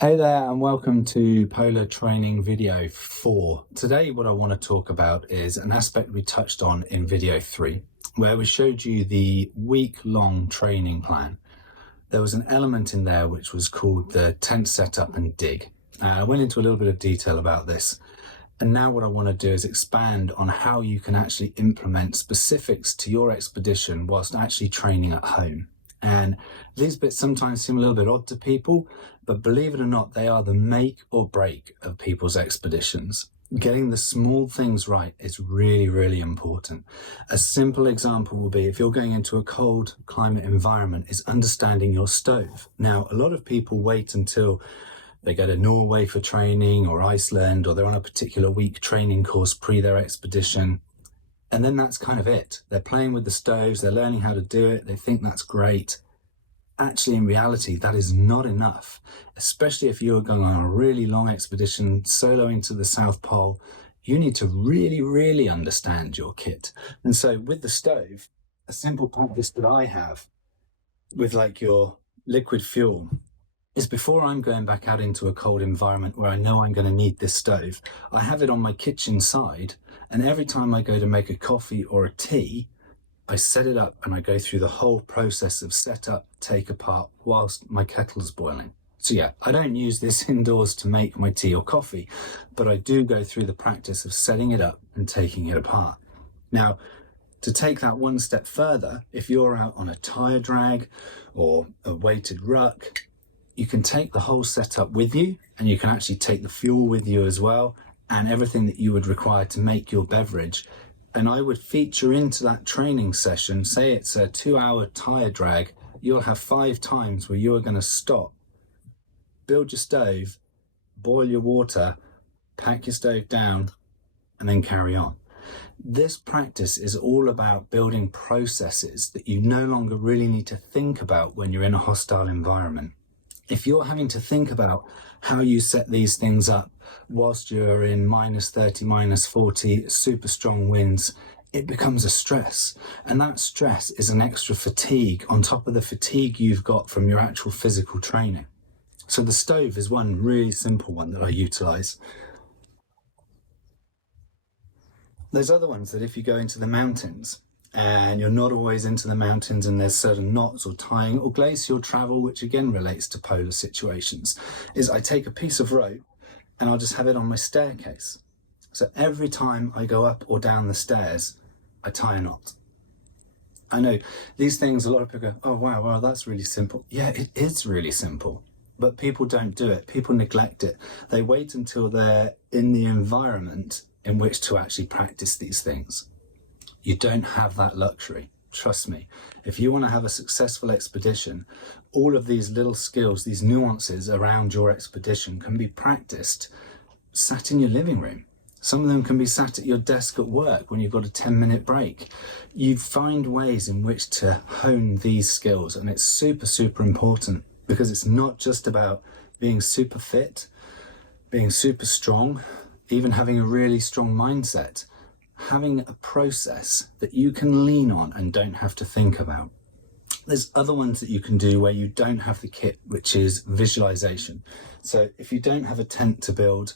Hey there and welcome to Polar Training Video 4. Today what I want to talk about is an aspect we touched on in video 3, where we showed you the week-long training plan. There was an element in there which was called the tent setup and dig. I went into a little bit of detail about this, and now what I want to do is expand on how you can actually implement specifics to your expedition whilst actually training at home. And these bits sometimes seem a little bit odd to people, but believe it or not, they are the make or break of people's expeditions. Getting the small things right is really, really important. A simple example will be if you're going into a cold climate environment is understanding your stove. Now, a lot of people wait until they go to Norway for training or Iceland, or they're on a particular week training course pre their expedition. And then that's kind of it. They're playing with the stoves, they're learning how to do it, they think that's great. Actually, in reality, that is not enough, especially if you're going on a really long expedition, soloing to the South Pole. You need to really, really understand your kit. And so with the stove, a simple practice that I have with like your liquid fuel is before I'm going back out into a cold environment where I know I'm going to need this stove, I have it on my kitchen side, and every time I go to make a coffee or a tea, I set it up and I go through the whole process of set up, take apart whilst my kettle's boiling. So yeah, I don't use this indoors to make my tea or coffee, but I do go through the practice of setting it up and taking it apart. Now, to take that one step further, if you're out on a tire drag or a weighted ruck, you can take the whole setup with you, and you can actually take the fuel with you as well, and everything that you would require to make your beverage. And I would feature into that training session, say it's a 2-hour tire drag, you'll have 5 times where you are going to stop, build your stove, boil your water, pack your stove down, and then carry on. This practice is all about building processes that you no longer really need to think about when you're in a hostile environment. If you're having to think about how you set these things up whilst you're in -30, -40, super strong winds, it becomes a stress. And that stress is an extra fatigue on top of the fatigue you've got from your actual physical training. So the stove is one really simple one that I utilize. There's other ones that if you go into the mountains, and you're not always into the mountains and there's certain knots or tying or glacial travel, which again relates to polar situations, is I take a piece of rope and I'll just have it on my staircase. So every time I go up or down the stairs, I tie a knot. I know these things, a lot of people go, oh wow, well, that's really simple. Yeah, it is really simple, but people don't do it. People neglect it. They wait until they're in the environment in which to actually practice these things. You don't have that luxury. Trust me. If you want to have a successful expedition, all of these little skills, these nuances around your expedition can be practiced sat in your living room. Some of them can be sat at your desk at work when you've got a 10-minute break. You find ways in which to hone these skills, and it's super, super important because it's not just about being super fit, being super strong, even having a really strong mindset. Having a process that you can lean on and don't have to think about. There's other ones that you can do where you don't have the kit, which is visualization. So if you don't have a tent to build,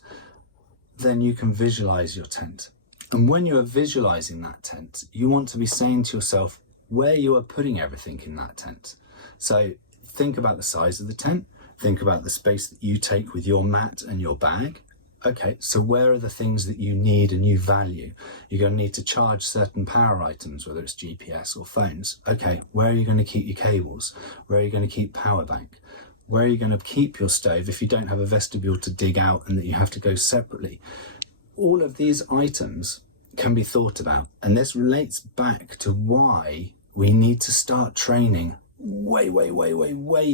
then you can visualize your tent. And when you are visualizing that tent, you want to be saying to yourself where you are putting everything in that tent. So think about the size of the tent, think about the space that you take with your mat and your bag. Okay, so where are the things that you need and you value? You're going to need to charge certain power items, whether it's GPS or phones. Okay, where are you going to keep your cables? Where are you going to keep power bank? Where are you going to keep your stove if you don't have a vestibule to dig out and that you have to go separately? All of these items can be thought about, and this relates back to why we need to start training way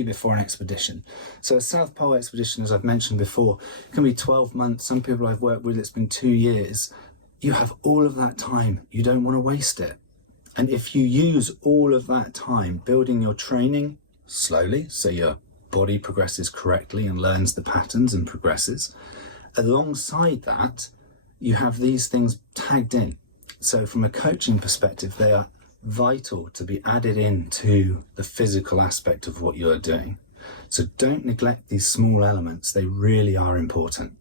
before an expedition. So a South Pole expedition, as I've mentioned before, can be 12 months. Some people I've worked with, it's been 2 years. You have all of that time. You don't want to waste it. And if you use all of that time building your training slowly, so your body progresses correctly and learns the patterns and progresses, alongside that, you have these things tagged in. So from a coaching perspective, they are vital to be added into the physical aspect of what you're doing. So don't neglect these small elements. They really are important.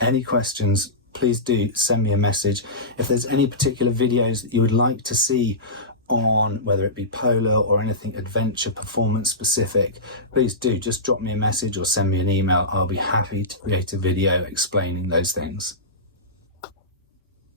Any questions, please do send me a message. If there's any particular videos that you would like to see on, whether it be polar or anything adventure performance specific, please do just drop me a message or send me an email. I'll be happy to create a video explaining those things.